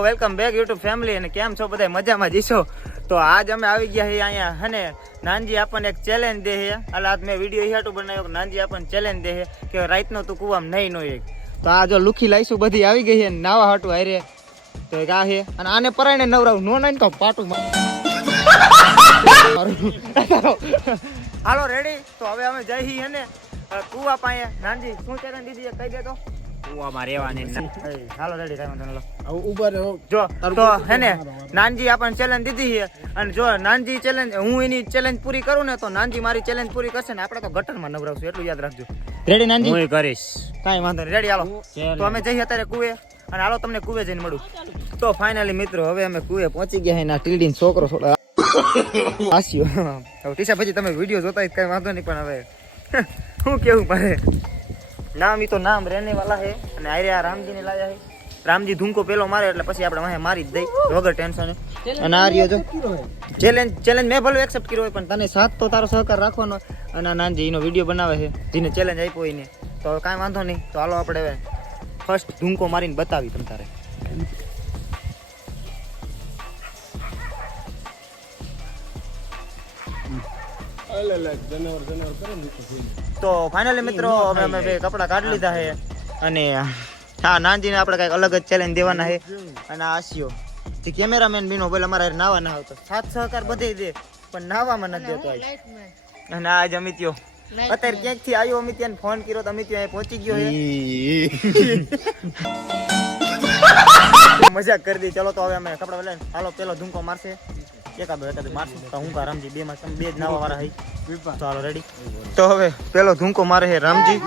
Welcome back YouTube family અને કેમ છો બધા મજામાં જીશો તો આજ અમે આવી ગયા છીએ અહીંયા, હને, નાનજી આપણને એક ચેલેન્જ દે છે એટલે આજ મેં વીડિયો હિયાટું બનાવ્યો નાનજી આપણને ચેલેન્જ દે છે કે રાતનો તું કુવામાં નહીં નો એક. તો આ જો લુખી લાઈશું બધી આવી ગઈ છે નાવા હાટું હારે. તો એક આ છે અને આને પરાયને નવરાવું. નો નાઈ તો પાટું હાલો રેડી તો હવે અમે જઈ છીએ ને કુવા પાસે નાનજી, શું ચેલેન્જ દીધી કહી દે તો. કુવામાં રહેવાની હાલો રેડી કાંઈ વાંધો નહીં, ઉપર જો તો હે ને નાનજી આપણને ચેલેન્જ દીધી છે. અને જો નાનજી ચેલેન્જ હું એની ચેલેન્જ પૂરી કરું ને તો નાનજી મારી ચેલેન્જ પૂરી કરશે ને આપણે તો ગટરમાં નવરાવશું એટલું યાદ રાખજો. રેડી નાનજી? હું કરીશ. કાંઈ વાંધો નહીં રેડી હાલો. તો અમે જઈએ અત્યારે કુએ અને હાલો તમને કુએ જઈને મળું. તો ફાઇનલી મિત્રો હવે અમે કુએ પહોંચી ગયા એના ના ટીડીન છોકરો થોડા હાસ્યો. હવે ટીશા પછી તમે વીડિયો જોતા કઈ વાંધો નહીં પણ હવે શું કેવું મારે નામ એ તો નામ રહેને વાલા હે. અને આર્યા આ રામજી ને લાયા હે. રામજી ધૂમકો પેલો મારે એટલે પછી આપણે વાહે મારી જ દઈ. વગર ટેન્શન અને આ રહ્યો જો. ચેલેન્જ ચેલેન્જ મેં ભલે એક્સેપ્ટ કર્યો હોય પણ તને સાથ તો તારો સહકાર રાખવાનો. અને આ નાનજી એનો વીડિયો બનાવે છે. જેને ચેલેન્જ આપ્યો એને. તો હવે કાંઈ વાંધો નહીં. તો હાલો આપણે હવે ફર્સ્ટ ધૂમકો મારીને બતાવી તમ તારે. તો ફાઇનલી મિત્રો અમે અમે બે કપડા કાઢી લીધા છે. અને હા નાનજીને આપણે કંઈક અલગ જ ચેલેન્જ દેવાના છે. અને આશિયો જે કેમેરામેન બીનો બોલે અમારા નાવા ના આવતો. સાથ સહકાર બધે દે પણ નાવામાં નથી દેતો આજ. અને આજ અમિત્યો. અત્યારે ક્યાંકથી આવ્યો અમિત ફોન કર્યો તો અમિત્યો અહીં પહોંચી ગયો છે. મજાક કરી દી. ચલો તો હવે અમે કપડા લઈને હાલો પેલો ધૂમકો મારશે. એકાદો એકાદો મારશે. તો હું કા રામજી બે માં બે જ નાવા વાળા હઈ. રેડી તો હવે પેલો ધૂમકો મારે છે રામજી.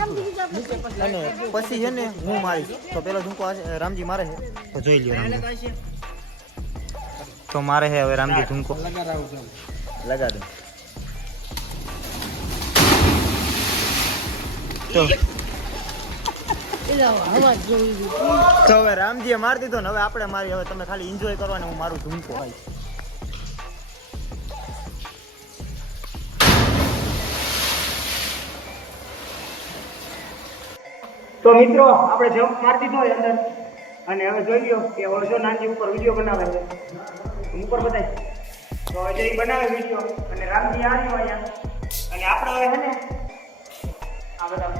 અને પછી છે ને હું મારીશ. તો પેલો ધૂમકો આ છે, રામજી મારે છે. તો જોઈ લ્યો રામજી. તો મારે છે હવે રામજી ધૂમકો. લગા દે. તો હવે રામજીએ મારી દીધો ને હવે આપણે મારી હવે તમે ખાલી એન્જોય કરો ને હું મારું ધૂમકો આવી તો મિત્રો આપણે જમ્પ મારી દીધો હોય અંદર. અને હવે જોઈ લ્યો કે વર્ષો નાનજી ઉપર વીડિયો બનાવે છે. ઉપર બધાય તો એ બનાવે વીડિયો અને રામજી આવ્યો અહીંયા. અને આપણે હવે છે ને આ બધા.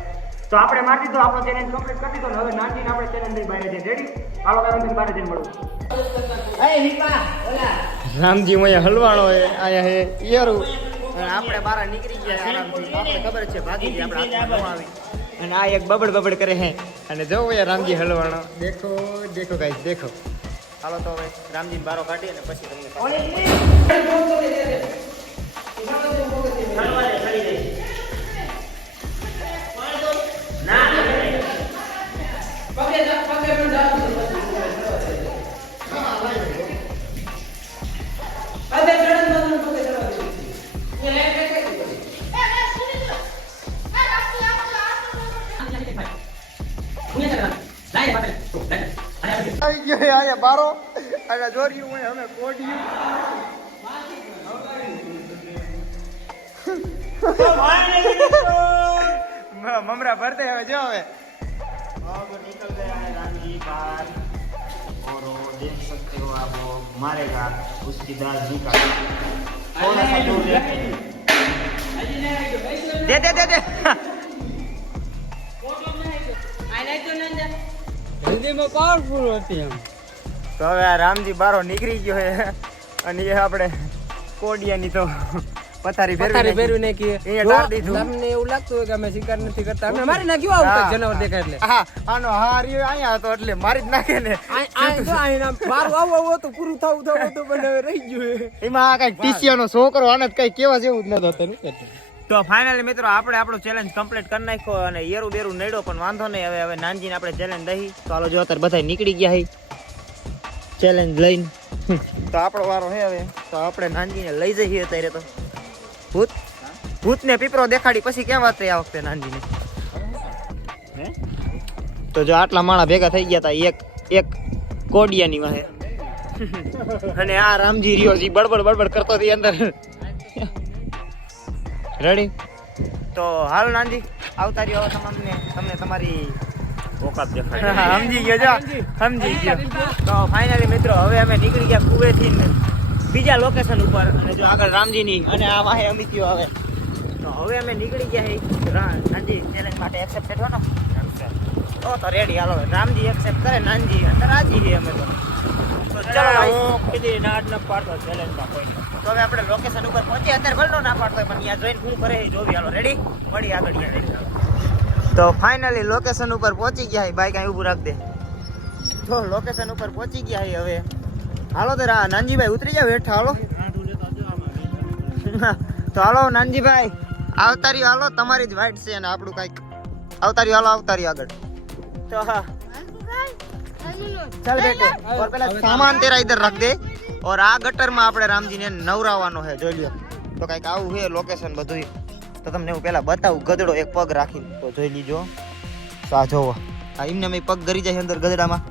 તો આપણે મારી દીધો આપણો ચેલેન્જ કમ્પ્લીટ કરી દીધો ને હવે નાનજીને આપણે ચેલેન્જ લઈ બહાર જઈને રેડી હાલો કાંઈ અંદર બહાર જઈને મળું. રામજી અહીંયા હલવાણો હે અહીંયા હે ઈયરું. આપણે બહાર નીકળી ગયા આરામથી આપણે ખબર છે ભાગી ગયા આપણે હાથમાં આવી. અને આ એક બબડ બબડ કરે હે અને જો એ રામજી હલવાણો દેખો દેખો ગાઈસ દેખો હાલો તો હવે રામજી બારો કાઢી અને પછી તમને ગયો હે અહીંયા બારો અને જોર્યું હોય અમે કોડ્યું મ- મમરા ભરતે હવે જો હવે अब निकल गया है रामजी बाहर और वो देख सकते हो आप वो मारेगा उसकी दाल झुका थोड़ा सा दूर लेके दे दे दे હિન્દીમાં પાવરફુલ હતી એમ. તો હવે આ રામજી બારો નીકળી ગયો છે. અને એ આપણે કોડિયાની તો પથારી પથારી ફેરવી નાખી. અહીંયા ડાળ દીધું. તમને એવું લાગતું હોય કે અમે શિકાર નથી કરતા અમે મારી નાખ્યું આવું જનાવર દેખાય એટલે. હા આનો હાર અહીંયા હતો એટલે મારી જ નાખે ને. મારું આવું આવું હતું પૂરું થવું થવું હતું પણ હવે રહી ગયું એમાં આ કંઈક ટીસિયાનો છોકરો આને કઈ કેવા જેવું જ નતો તો ફાઇનલી મિત્રો આપણે આપણો ચેલેન્જ કમ્પ્લીટ કરી નાખ્યો અને યેરું બેરું નડ્યો પણ વાંધો નહીં હવે હવે નાનજીને આપણે ચેલેન્જ દઈ. તો હાલો જો અત્યારે બધા નીકળી ગયા હઈ ચેલેન્જ લઈને. તો આપણો વારો હે હવે. તો આપણે નાનજીને લઈ જઈએ અત્યારે તો. ભૂત. ભૂતને પીપરો દેખાડી પછી કેમ વાત આ વખતે નાનજીને? હે? તો જો આટલા માણા ભેગા થઈ ગયા હતા એક એક કોડિયાની વાહે. અને આ રામજી રહ્યો છે બળબડ બડબડ બડબડ કરતો હતી અંદર. રેડી તો હાલ નાનજી આવતા રહ્યો તમને તમને તમારી ઓકાત દેખાય સમજી ગયો જો સમજી ગયો. તો ફાઇનલી મિત્રો હવે અમે નીકળી ગયા કુવેથી ને બીજા લોકેશન ઉપર અને જો આગળ રામજીની અને આ વાહે અમિતિઓ આવે તો હવે અમે નીકળી ગયા હી. રા- નાનજી ચેલેન્જ માટે એક્સેપ્ટ થયો ને તો તો રેડી હાલો રામજી એક્સેપ્ટ કરે નાનજી અને રાજી છીએ અમે તો. તો ચલો. હું કીધી ના જ પાડતો ચેલેન્જમાં કોઈ તો હવે આપણે લોકેશન ઉપર પહોંચી અત્યારે ભલે ના પાડતો પણ ત્યાં જોઈને શું કરે જોવી. હાલો રેડી મળી આગળ ત્યાં તો ફાઇનલી લોકેશન ઉપર પહોંચી ગયા બાઈક અહીં ઊભું રાખ દે. તો લોકેશન ઉપર પહોંચી ગયા હી હવે. હાલો તો નાનજીભાઈ ઉતરી જાવ હેઠા હાલો. તો હાલો નાનજીભાઈ આવતારી હાલો. તમારી જ વાઈટ છે અને આપણું કાંઈક. આવતારી હાલો આવતારી આગળ. તો હા. चल बेटे और पहले सामान तेरा इधर रख दे और આ ગટરમાં આપણે રામજીને નવરાવવાનો છે જોઈ લ્યો તો કઈક આવું છે લોકેશન બધું તો તમને હું પેલા બતાવું ગધડો એક પગ રાખીને તો જોઈ લીજો તો આ જોવો આ એમને મેં પગ ગરી જાય અંદર ગધડામાં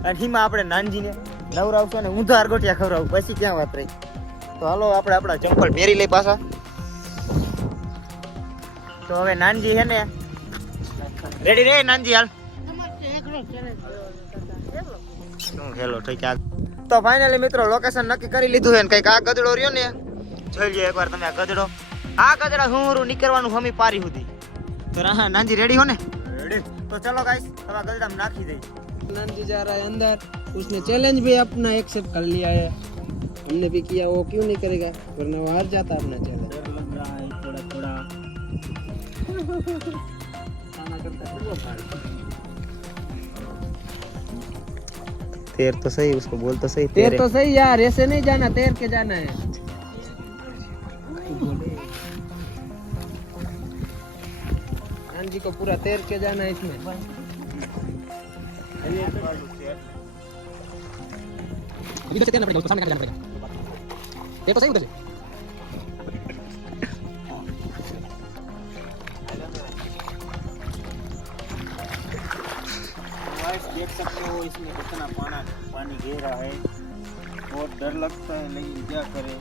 અને એમાં આપણે નાનજીને નવરાવશું અને ઊંધા અરગોટિયા ખવડાવું પછી ક્યાં વાત રહી તો હાલો આપણે આપણા ચંપલ પહેરી લઈ પાછા તો હવે નાનજી છે ને રેડી રે નાનજી હાલ શું હેલો ઠીક આ તો ફાઇનલી મિત્રો લોકેશન નક્કી કરી લીધું છે ને કઈક આ ગધડો રહ્યો ને જોઈ લ્યો એકવાર તમે આ ગધડો આ ગધડા હું હું નીકળવાનું હમી પારી સુધી તો હા નાનજી રેડી હો ને રેડી તો ચલો ગાઈસ હવે આ ગધડામાં નાખી દઈ नंदी जा रहा है अंदर उसने चैलेंज भी अपना एक्सेप्ट कर लिया है हमने भी किया वो क्यों नहीं करेगा वरना वो हार जाता अपना चैलेंज डर लग रहा है थोड़ा थोड़ा खाना करता है वो तेर तो सही उसको बोल तो सही तेर तो सही यार ऐसे नहीं जाना तैर के जाना है कान जी को पूरा तैर के जाना है इसमें इधर से तैरना पड़ेगा उसको सामने जाना पड़ेगा तैर तो सही उधर से देख सकते हो, इसमें कितना पाना, पानी गहरा है। बहुत डर लगता है, लेकिन क्या करें?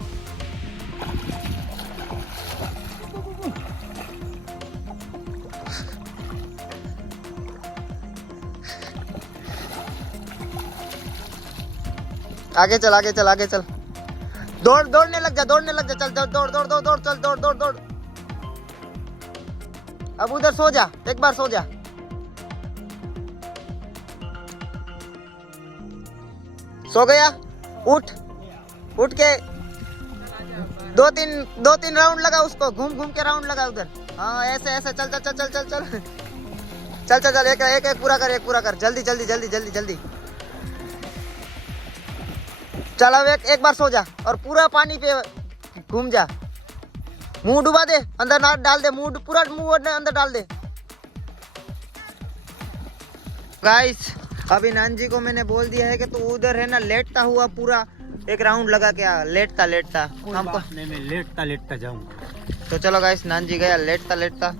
आगे चल आगे चल आगे चल। दौड़, दौड़ने लग जा, दौड़ने लग जा। चल, दौड़ दौड़ दौड़ दौड़ दौड़, चल, दौड़ दौड़ दौड़। अब उधर सो जा, एक बार सो जा। सो गया? उठ। उठ के दो तीन दो तीन राउंड लगा उसको। घूम घूम के राउंड लगा उधर। हाँ ऐसे ऐसे, चल चल चल चल चल चल। चल चल चल, एक एक एक, पूरा कर, एक, पूरा कर। जल्दी जल्दी जल्दी जल्दी जल्दी। चल, अब एक एक बार सो जा और पूरा पानी पे घूम जा। मुँह डुबा दे, अंदर ना डाल दे। मुँह, पूरा मुँह अंदर डाल दे। गाइस अभी नान जी को मैंने बोल दिया है कि तू उधर है ना लेटता हुआ पूरा एक राउंड लगा के आ लेटता लेटता। हमको नहीं मैं लेटता लेटता जाऊँगा तो चलो गाइस नान जी गया लेटता लेटता।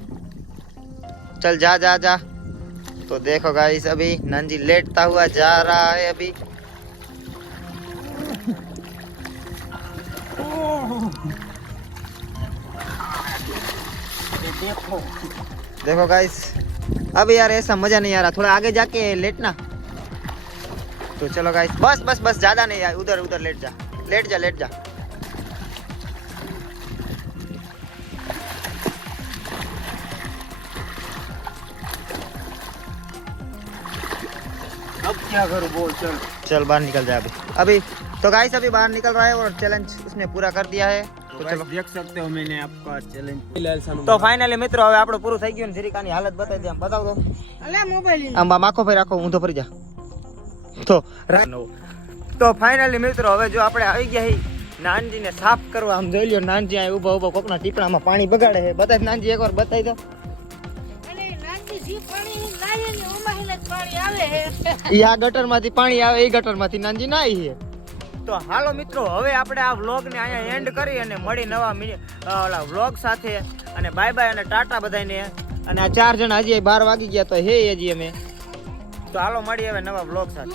चल जा जा जा। तो देखो गाइस अभी नानजी लेटता हुआ जा रहा है अभी। देखो। देखो गाइस अब यार ऐसा मज़ा नहीं आ रहा थोड़ा आगे जाके लेटना। तो चलो गाइस बस बस बस ज्यादा नहीं यार उधर उधर लेट जा लेट जा लेट जा अब क्या करूं बोल चल चल बाहर निकल जा अभी अभी तो गाइस अभी बाहर निकल रहा है और चैलेंज उसने पूरा कर दिया है तो तो गाइस चलो देख सकते हो मैंने आपका चैलेंज તો ફાઇનલી મિત્રો હવે આપણું પૂરું થઈ ગયું ને જરીકાની હાલત બતાવી દે આમ બતાવ દો આમ આમ આખો ભાઈ રાખો ઊંધો ફરી જા તો તો ફાઇનલી મિત્રો હવે જો આપણે આવી ગયા હી નાનજીને સાફ કરવા આમ જોઈ લ્યો નાનજી અહીં ઊભા ઊભા કોકના ટીપણામાં પાણી બગાડે છે. બતાવી નાનજી એકવાર બતાવી દો ઈ આ ગટરમાંથી પાણી આવે એ ગટરમાંથી નાનજી નાઈ છે. તો હાલો મિત્રો હવે આપણે આ વ્લોગને અહીંયા એન્ડ કરી અને મળી નવા મિનિ- ઓલા વ્લોગ સાથે. અને બાય બાય અને ટાટા બધાને અને આ ચાર જણા હજી બાર વાગી ગયા તો હે હજી અમે. તો હાલો મળી હવે નવા વ્લોગ સાથે.